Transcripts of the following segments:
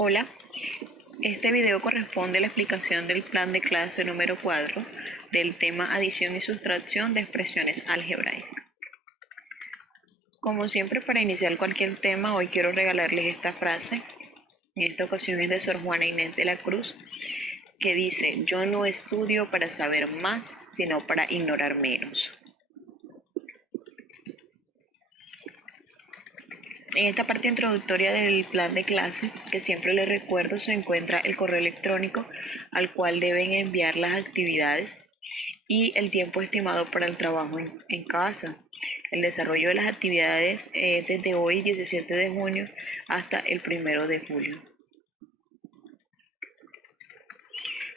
Hola, este video corresponde a la explicación del plan de clase número 4 del tema adición y sustracción de expresiones algebraicas. Como siempre, para iniciar cualquier tema, hoy quiero regalarles esta frase. En esta ocasión es de Sor Juana Inés de la Cruz, que dice: yo no estudio para saber más, sino para ignorar menos. En esta parte introductoria del plan de clase, que siempre les recuerdo, se encuentra el correo electrónico al cual deben enviar las actividades y el tiempo estimado para el trabajo en casa. El desarrollo de las actividades desde hoy, 17 de junio, hasta el 1 de julio.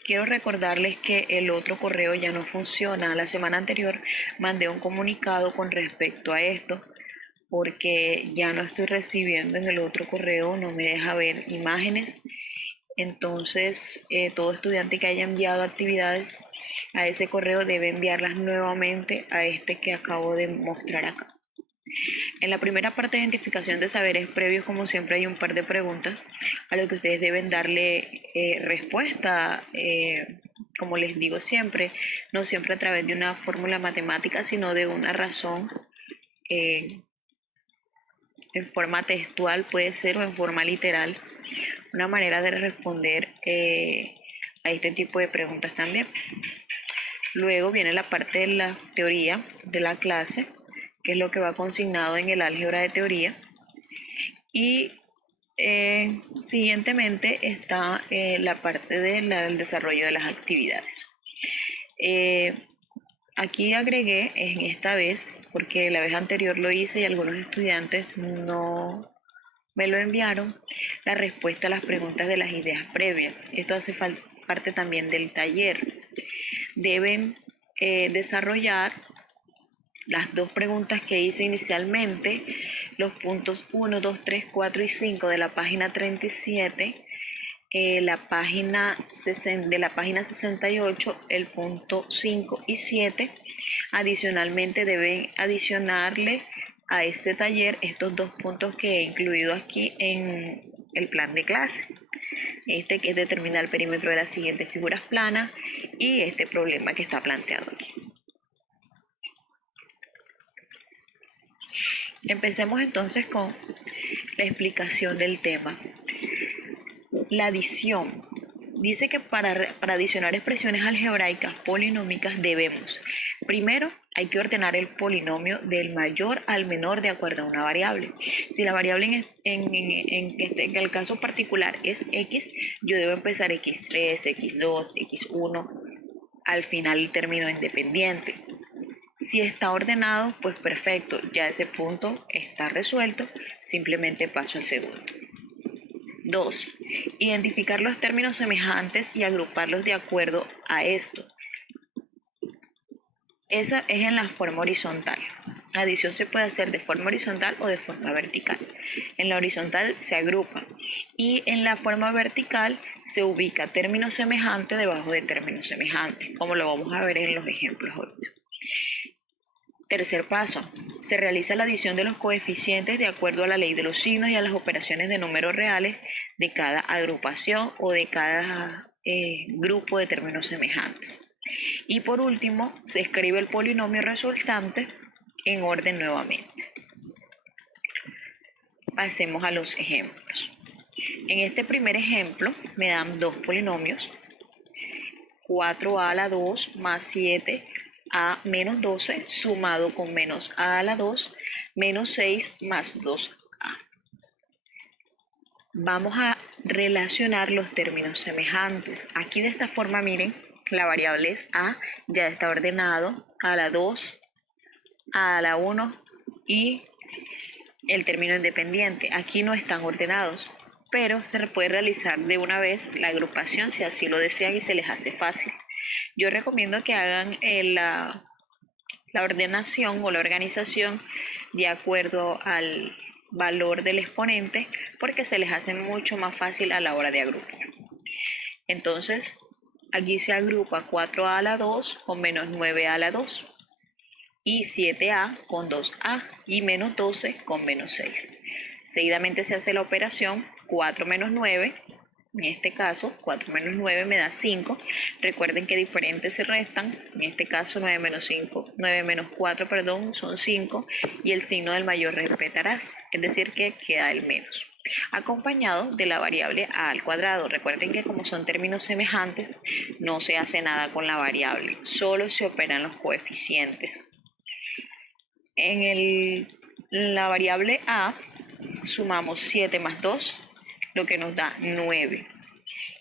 Quiero recordarles que el otro correo ya no funciona. La semana anterior mandé un comunicado con respecto a esto, porque ya no estoy recibiendo en el otro correo, no me deja ver imágenes. Entonces, todo estudiante que haya enviado actividades a ese correo debe enviarlas nuevamente a este que acabo de mostrar acá. En la primera parte de identificación de saberes previos, como siempre, hay un par de preguntas a lo que ustedes deben darle respuesta. Como les digo siempre, no siempre a través de una fórmula matemática, sino de una razón en forma textual, puede ser, o en forma literal, una manera de responder a este tipo de preguntas también. Luego viene la parte de la teoría de la clase, que es lo que va consignado en el álgebra de teoría. Y siguientemente está la parte del desarrollo de las actividades. Aquí agregué en esta vez, porque la vez anterior lo hice y algunos estudiantes no me lo enviaron, la respuesta a las preguntas de las ideas previas. Esto hace parte también del taller. Deben desarrollar las dos preguntas que hice inicialmente, los puntos 1, 2, 3, 4 y 5 de la página 37, de la página 68, el punto 5 y 7. Adicionalmente deben adicionarle a este taller estos dos puntos que he incluido aquí en el plan de clase. Este que es determinar el perímetro de las siguientes figuras planas y este problema que está planteado aquí. Empecemos entonces con la explicación del tema. La adición. Dice que para adicionar expresiones algebraicas polinómicas debemos, primero, hay que ordenar el polinomio del mayor al menor de acuerdo a una variable. Si la variable en el caso particular es x, yo debo empezar x3, x2, x1, al final el término independiente. Si está ordenado, pues perfecto, ya ese punto está resuelto, simplemente paso al segundo. 2. Identificar los términos semejantes y agruparlos de acuerdo a esto. Esa es en la forma horizontal. La adición se puede hacer de forma horizontal o de forma vertical. En la horizontal se agrupa y en la forma vertical se ubica términos semejantes debajo de términos semejantes, como lo vamos a ver en los ejemplos hoy. Tercer paso, se realiza la adición de los coeficientes de acuerdo a la ley de los signos y a las operaciones de números reales de cada agrupación o de cada grupo de términos semejantes. Y por último, se escribe el polinomio resultante en orden nuevamente. Pasemos a los ejemplos. En este primer ejemplo me dan dos polinomios, 4a a la 2 más 7a menos 12 sumado con menos a la 2 menos 6 más 2a. Vamos a relacionar los términos semejantes. Aquí de esta forma, miren, la variable es a, ya está ordenado, a la 2, a la 1 y el término independiente. Aquí no están ordenados, pero se puede realizar de una vez la agrupación si así lo desean y se les hace fácil. Yo recomiendo que hagan la ordenación o la organización de acuerdo al valor del exponente, porque se les hace mucho más fácil a la hora de agrupar. Entonces, aquí se agrupa 4a a la 2 con menos 9a a la 2 y 7a con 2a y menos 12 con menos 6. Seguidamente se hace la operación 4 menos 9. En este caso, 4 menos 9 me da 5. Recuerden que diferentes se restan. En este caso, 9 menos 5, 9 menos 4, perdón, son 5. Y el signo del mayor respetarás. Es decir, que queda el menos. Acompañado de la variable a al cuadrado. Recuerden que como son términos semejantes, no se hace nada con la variable. Solo se operan los coeficientes. En la variable a sumamos 7 más 2, lo que nos da 9.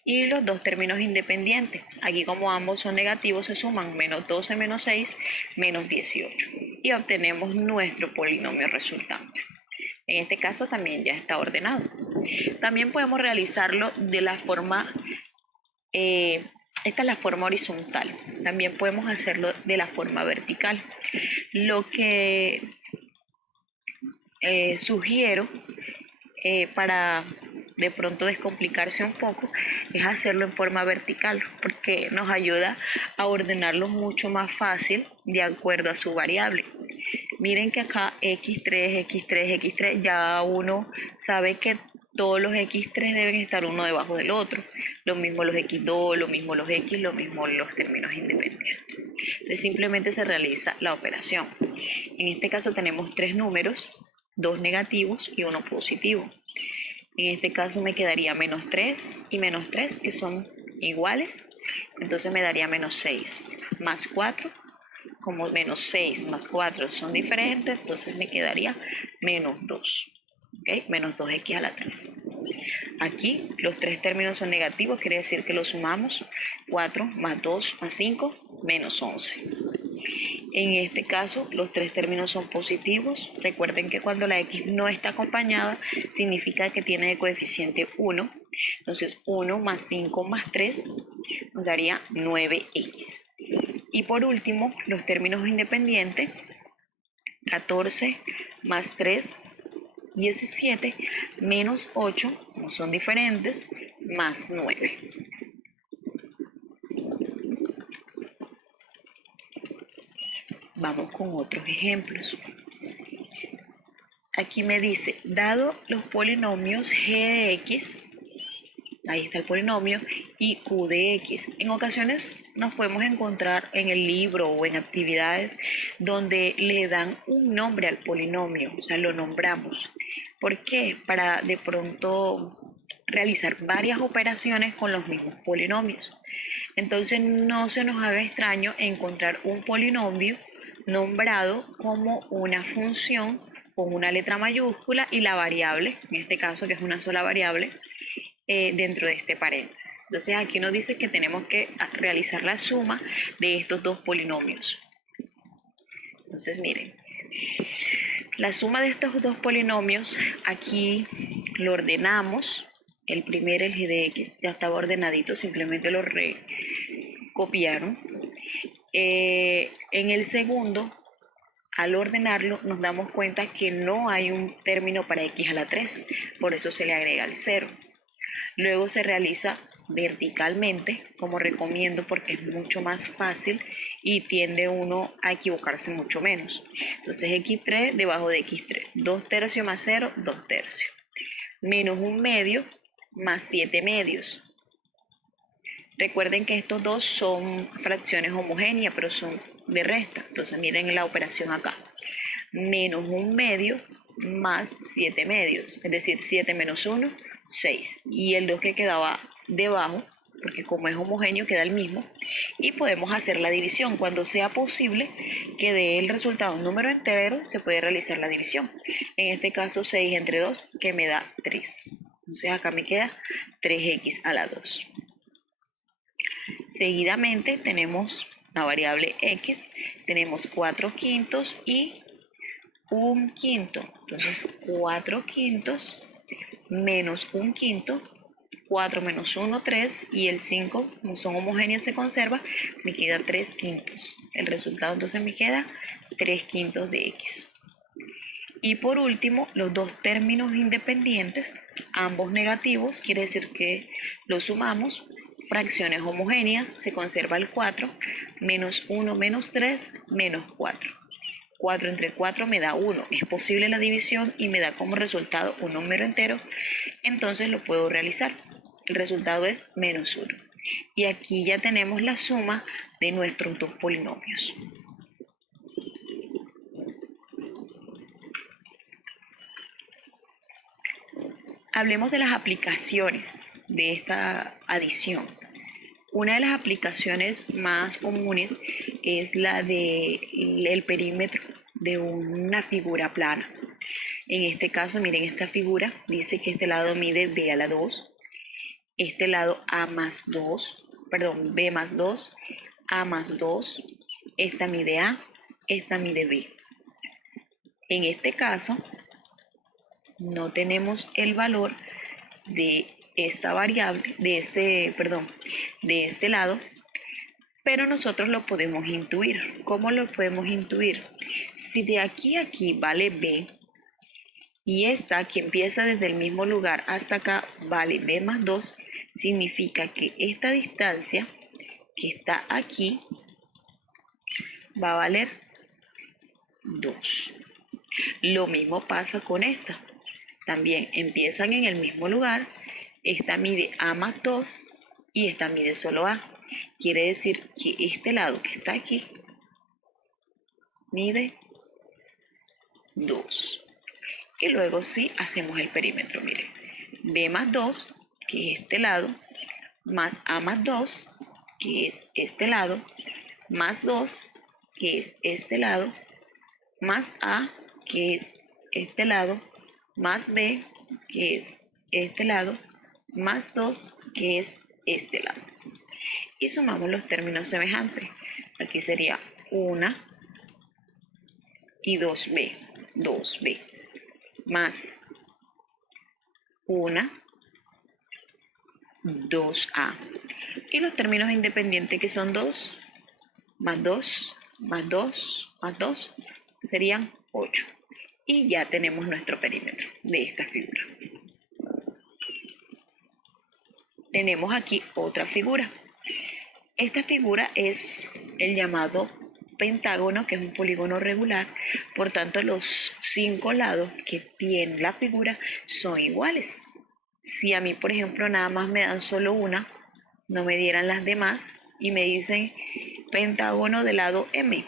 Y los dos términos independientes, aquí como ambos son negativos, se suman menos 12 menos 6, menos 18. Y obtenemos nuestro polinomio resultante. En este caso también ya está ordenado. También podemos realizarlo de la forma, esta es la forma horizontal. También podemos hacerlo de la forma vertical. Lo que sugiero para de pronto descomplicarse un poco es hacerlo en forma vertical, porque nos ayuda a ordenarlo mucho más fácil de acuerdo a su variable. Miren que acá x3, x3, x3, ya uno sabe que todos los x3 deben estar uno debajo del otro. Lo mismo los x2, lo mismo los x, lo mismo los términos independientes. Entonces simplemente se realiza la operación. En este caso tenemos tres números, dos negativos y uno positivo. En este caso me quedaría menos 3 y menos 3, que son iguales. Entonces me daría menos 6 más 4. Como menos 6 más 4 son diferentes, entonces me quedaría menos 2. ¿Okay? Menos 2x a la 3. Aquí los tres términos son negativos, quiere decir que los sumamos. 4 más 2 más 5, menos 11. En este caso, los tres términos son positivos. Recuerden que cuando la x no está acompañada, significa que tiene de coeficiente 1. Entonces, 1 más 5 más 3 nos daría 9x. Y por último, los términos independientes, 14 más 3, 17, menos 8, como son diferentes, más 9. Vamos con otros ejemplos. Aquí me dice, dado los polinomios g de x, ahí está el polinomio, y q de x. En ocasiones nos podemos encontrar en el libro o en actividades donde le dan un nombre al polinomio, o sea, lo nombramos. ¿Por qué? Para de pronto realizar varias operaciones con los mismos polinomios. Entonces no se nos haga extraño encontrar un polinomio nombrado como una función con una letra mayúscula y la variable, en este caso que es una sola variable, dentro de este paréntesis. Entonces aquí nos dice que tenemos que realizar la suma de estos dos polinomios. Entonces miren, la suma de estos dos polinomios aquí lo ordenamos. El primero, el g de x, ya estaba ordenadito, simplemente lo recopiaron. En el segundo, al ordenarlo, nos damos cuenta que no hay un término para x a la 3, por eso se le agrega el 0. Luego se realiza verticalmente, como recomiendo porque es mucho más fácil y tiende uno a equivocarse mucho menos. Entonces x3 debajo de x3, 2 tercios más 0, 2 tercios. Menos 1 medio más 7 medios. Recuerden que estos dos son fracciones homogéneas, pero son de resta. Entonces miren la operación acá. Menos 1 medio más 7 medios. Es decir, 7 menos 1, 6. Y el 2 que quedaba debajo, porque como es homogéneo queda el mismo. Y podemos hacer la división. Cuando sea posible que dé el resultado un número entero, se puede realizar la división. En este caso 6 entre 2, que me da 3. Entonces acá me queda 3x a la 2. Seguidamente tenemos la variable x, tenemos 4 quintos y 1 quinto. Entonces 4 quintos menos 1 quinto, 4 menos 1, 3, y el 5, como son homogéneas, se conserva, me queda 3 quintos. El resultado entonces me queda 3 quintos de x. Y por último, los dos términos independientes, ambos negativos, quiere decir que los sumamos. Fracciones homogéneas, se conserva el 4, menos 1 menos 3, menos 4. 4 entre 4 me da 1. Es posible la división y me da como resultado un número entero entonces lo puedo realizar. El resultado es -1. Y aquí ya tenemos la suma de nuestros dos polinomios. Hablemos de las aplicaciones de esta adición. Una de las aplicaciones más comunes es la del perímetro de una figura plana. En este caso, miren esta figura, dice que este lado mide b a la 2, este lado a más 2, perdón, b más 2, a más 2, esta mide a, esta mide b. En este caso, no tenemos el valor de esta variable, de este lado, pero nosotros lo podemos intuir. ¿Cómo lo podemos intuir? Si de aquí a aquí vale b, y esta que empieza desde el mismo lugar hasta acá vale b más 2, significa que esta distancia que está aquí va a valer 2. Lo mismo pasa con esta. También empiezan en el mismo lugar. Esta mide a más 2 y esta mide solo a. Quiere decir que este lado que está aquí mide 2. Y luego sí hacemos el perímetro, miren. B más 2, que es este lado, más A más 2, que es este lado, más 2, que es este lado, más A, que es este lado, más B, que es este lado, más 2, que es este lado. Y sumamos los términos semejantes. Aquí sería 1 y 2b, 2b, más 1, 2a. Y los términos independientes que son 2, más 2, más 2, más 2, serían 8. Y ya tenemos nuestro perímetro de esta figura. Tenemos aquí otra figura. Esta figura es el llamado pentágono, que es un polígono regular. Por tanto, los 5 lados que tiene la figura son iguales. Si a mí, por ejemplo, nada más me dan solo una, no me dieran las demás y me dicen pentágono de lado M.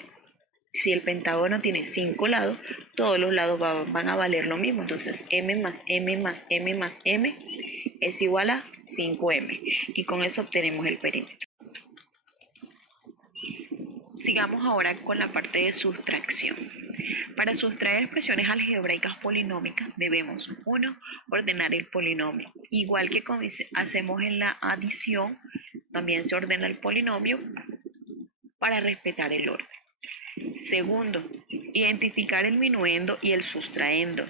Si el pentágono tiene 5 lados, todos los lados van a valer lo mismo. Entonces, M más M más M más M es igual a 5M. Y con eso obtenemos el perímetro. Sigamos ahora con la parte de sustracción. Para sustraer expresiones algebraicas polinómicas debemos 1. Ordenar el polinomio. Igual que hacemos en la adición, también se ordena el polinomio para respetar el orden. Segundo, identificar el minuendo y el sustraendo.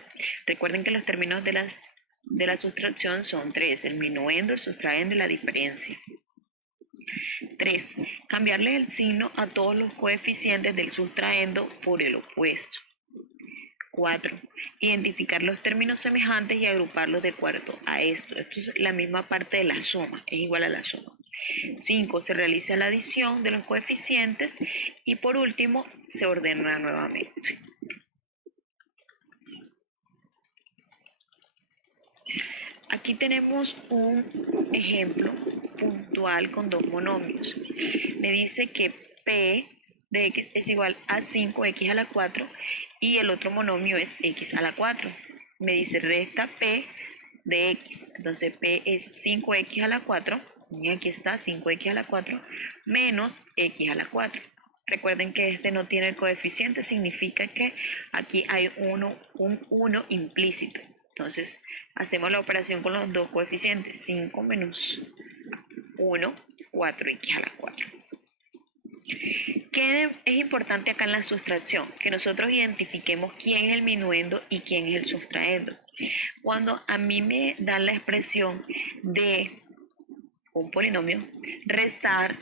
Recuerden que los términos de la sustracción son 3, el minuendo, el sustraendo y la diferencia. 3. Cambiarle el signo a todos los coeficientes del sustraendo por el opuesto. 4. Identificar los términos semejantes y agruparlos de acuerdo a esto. Esto es la misma parte de la suma, es igual a la suma. 5. Se realiza la adición de los coeficientes y por último se ordena nuevamente. Aquí tenemos un ejemplo puntual con dos monomios. Me dice que P de x es igual a 5x a la 4 y el otro monomio es x a la 4. Me dice resta P de x. Entonces P es 5x a la 4, y aquí está 5x a la 4, menos x a la 4. Recuerden que este no tiene coeficiente, significa que aquí hay un 1 implícito. Entonces, hacemos la operación con los dos coeficientes, 5 menos 1, 4x a la 4. ¿Qué es importante acá en la sustracción? Que nosotros identifiquemos quién es el minuendo y quién es el sustraendo. Cuando a mí me dan la expresión de un polinomio, restar,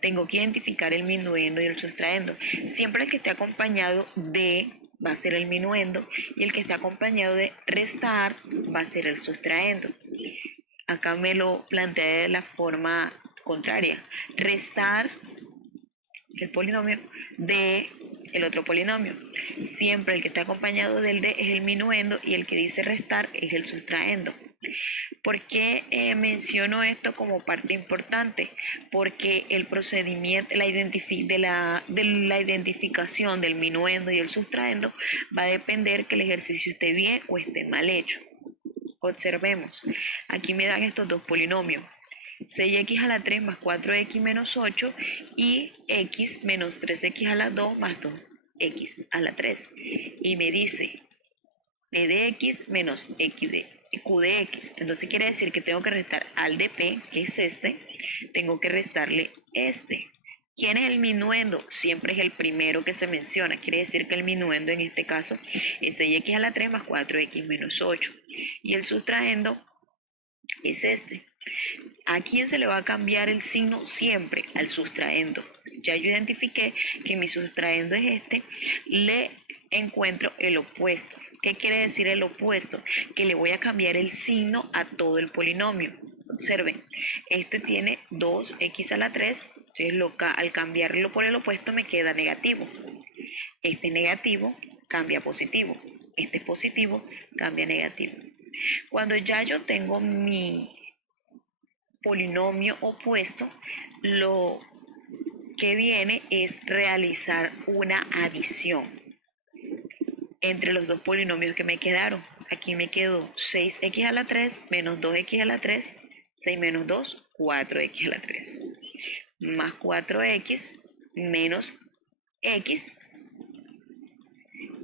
tengo que identificar el minuendo y el sustraendo. Siempre el que esté acompañado de va a ser el minuendo y el que esté acompañado de restar va a ser el sustraendo. Acá me lo planteé de la forma contraria. Restar el polinomio de el otro polinomio. Siempre el que está acompañado del de es el minuendo y el que dice restar es el sustraendo. ¿Por qué menciono esto como parte importante? Porque el procedimiento de la identificación del minuendo y el sustraendo va a depender que el ejercicio esté bien o esté mal hecho. Observemos, aquí me dan estos dos polinomios. 6x a la 3 más 4x menos 8 y x menos 3x a la 2 más 2x a la 3. Y me dice p de x menos x de q de x. Entonces quiere decir que tengo que restar al de p, que es este, tengo que restarle este. ¿Quién es el minuendo? Siempre es el primero que se menciona. Quiere decir que el minuendo en este caso es 6x a la 3 más 4x menos 8. Y el sustraendo es este. ¿A quién se le va a cambiar el signo? Siempre al sustraendo. Ya yo identifiqué que mi sustraendo es este, le encuentro el opuesto. ¿Qué quiere decir el opuesto? Que le voy a cambiar el signo a todo el polinomio. Observen, este tiene 2x a la 3, entonces al cambiarlo por el opuesto me queda negativo. Este negativo cambia a positivo, este positivo cambia a negativo. Cuando ya yo tengo mi polinomio opuesto, lo que viene es realizar una adición entre los dos polinomios que me quedaron. Aquí me quedó 6x a la 3 menos 2x a la 3, 6 menos 2, 4x a la 3, más 4x menos x,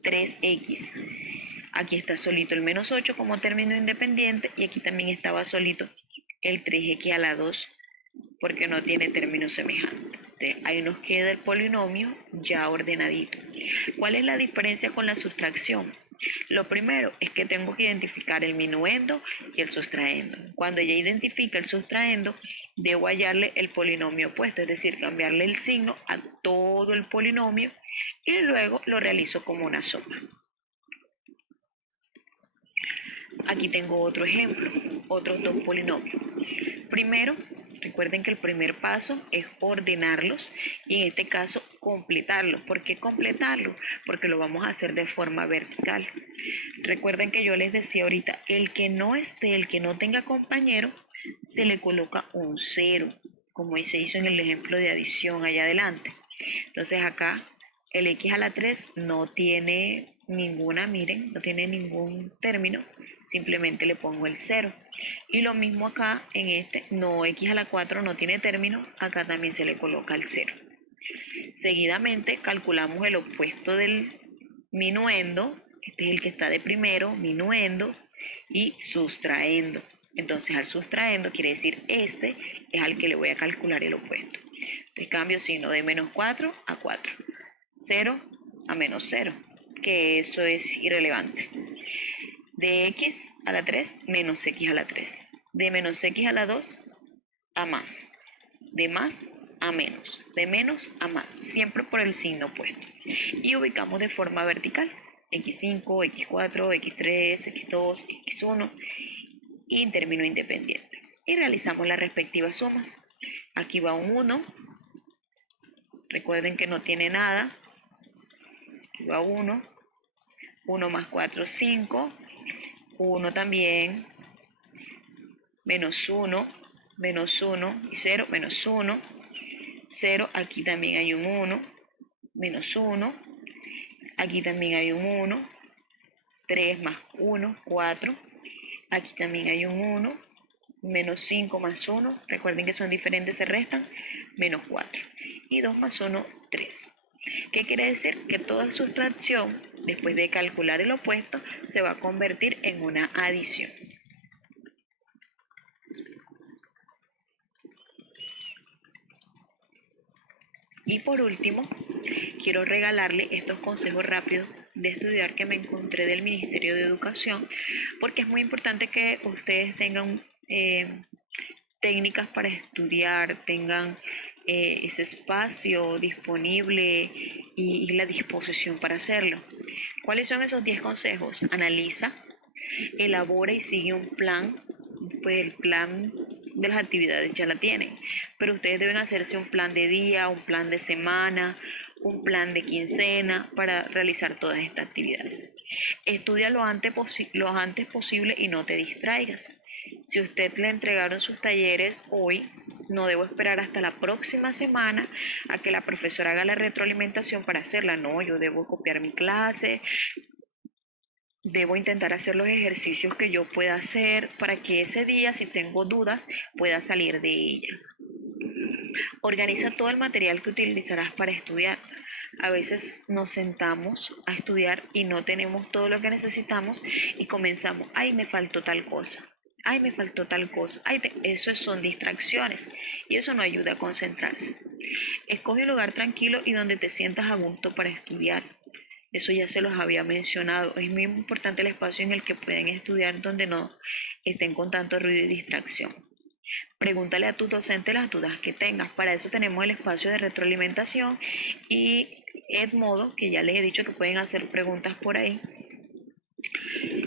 3x. Aquí está solito el menos 8 como término independiente y aquí también estaba solito el 3x a la 2 porque no tiene término semejante. Ahí nos queda el polinomio ya ordenadito. ¿Cuál es la diferencia con la sustracción? Lo primero es que tengo que identificar el minuendo y el sustraendo. Cuando ya identifica el sustraendo, debo hallarle el polinomio opuesto, es decir, cambiarle el signo a todo el polinomio y luego lo realizo como una suma. Aquí tengo otro ejemplo, otros dos polinomios. Primero, recuerden que el primer paso es ordenarlos y en este caso completarlos. ¿Por qué completarlos? Porque lo vamos a hacer de forma vertical. Recuerden que yo les decía ahorita, el que no esté, el que no tenga compañero, se le coloca un 0, como se hizo en el ejemplo de adición allá adelante. Entonces acá el x a la 3 no tiene ninguna, miren, no tiene ningún término, simplemente le pongo el 0. Y lo mismo acá en este, no, x a la 4 no tiene término, acá también se le coloca el 0. Seguidamente calculamos el opuesto del minuendo, este es el que está de primero, minuendo y sustraendo. Entonces al sustraendo quiere decir este es al que le voy a calcular el opuesto. Entonces cambio signo de menos 4 a 4. 0 a menos 0, que eso es irrelevante. De x a la 3 menos x a la 3. De menos x a la 2 a más. De más a menos. De menos a más. Siempre por el signo opuesto. Y ubicamos de forma vertical. x5, x4, x3, x2, x1 y término independiente. Y realizamos las respectivas sumas. Aquí va un 1. Recuerden que no tiene nada. Aquí va 1. 1 más 4, 5. 1 también. Menos 1. Menos 1 y 0. Menos 1. 0. Aquí también hay un 1. Menos 1. Aquí también hay un 1. 3 más 1, 4. Aquí también hay un 1. Menos 5 más 1. Recuerden que son diferentes, se restan. Menos 4. Y 2 más 1, 3. ¿Qué quiere decir? Que toda sustracción, después de calcular el opuesto, se va a convertir en una adición. Y por último, quiero regalarle estos consejos rápidos de estudiar que me encontré del Ministerio de Educación, porque es muy importante que ustedes tengan técnicas para estudiar, tengan ese espacio disponible y la disposición para hacerlo. ¿Cuáles son esos 10 consejos? Analiza, elabora y sigue un plan. Pues el plan de las actividades ya la tienen, pero ustedes deben hacerse un plan de día, un plan de semana, un plan de quincena para realizar todas estas actividades. Estudia lo antes posible y no te distraigas. Si usted le entregaron sus talleres hoy, no debo esperar hasta la próxima semana a que la profesora haga la retroalimentación para hacerla. No, yo debo copiar mi clase, debo intentar hacer los ejercicios que yo pueda hacer para que ese día, si tengo dudas, pueda salir de ellas. Organiza todo el material que utilizarás para estudiar. A veces nos sentamos a estudiar y no tenemos todo lo que necesitamos y comenzamos, ay, me faltó tal cosa. Ay, me faltó tal cosa. Eso son distracciones y eso no ayuda a concentrarse. Escoge un lugar tranquilo y donde te sientas a gusto para estudiar. Eso ya se los había mencionado. Es muy importante el espacio en el que pueden estudiar donde no estén con tanto ruido y distracción. Pregúntale a tus docentes las dudas que tengas. Para eso tenemos el espacio de retroalimentación y Edmodo, que ya les he dicho que pueden hacer preguntas por ahí.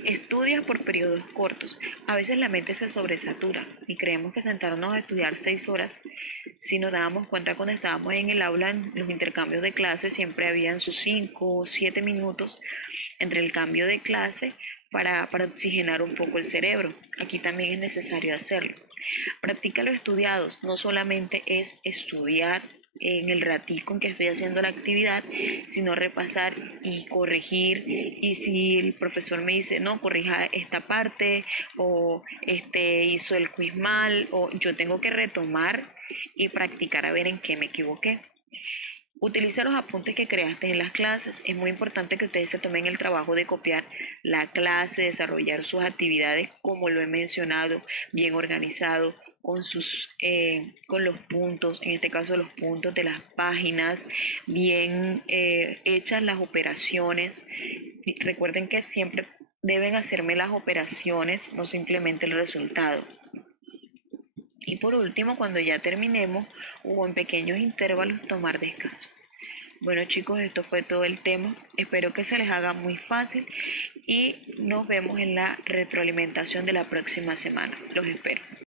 Estudias por periodos cortos. A veces la mente se sobresatura y creemos que sentarnos a estudiar 6 horas, si nos dábamos cuenta cuando estábamos en el aula, en los intercambios de clase, siempre habían sus 5 o 7 minutos entre el cambio de clase para oxigenar un poco el cerebro. Aquí también es necesario hacerlo. Practica lo estudiado, no solamente es estudiar en el ratico en que estoy haciendo la actividad, sino repasar y corregir. Y si el profesor me dice, no, corrija esta parte, o este hizo el quiz mal, o yo tengo que retomar y practicar a ver en qué me equivoqué. Utiliza los apuntes que creaste en las clases. Es muy importante que ustedes se tomen el trabajo de copiar la clase, desarrollar sus actividades, como lo he mencionado, bien organizado, con los puntos, en este caso los puntos de las páginas, bien hechas las operaciones. Y recuerden que siempre deben hacerme las operaciones, no simplemente el resultado. Y por último, cuando ya terminemos o en pequeños intervalos, tomar descanso. Bueno chicos, esto fue todo el tema. Espero que se les haga muy fácil y nos vemos en la retroalimentación de la próxima semana. Los espero.